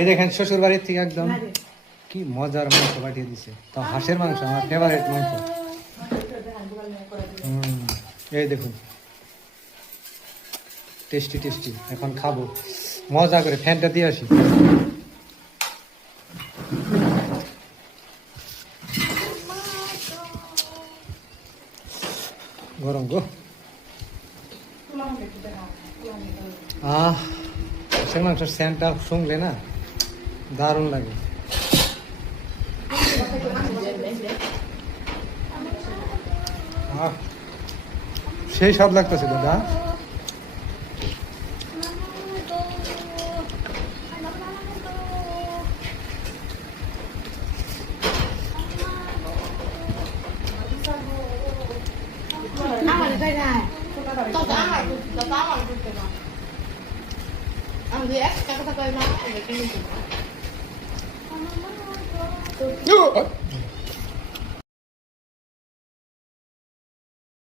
এই দেখেন শ্বশুর বাড়ির থেকে একদম কি মজার মাংস পাঠিয়ে দিছে, তো হাঁসের মাংস আমার ফেভারিট মাংস। এই দেখুন টেস্টি টেস্টি, এখন খাবো মজা করে, ফ্যানটা দিয়ে আসি। গরম গো, হাঁসের মাংসের স্যান্ডটা শুনলে না দারুণ লাগে। সেই স্বাদ লাগতেছে দাদা।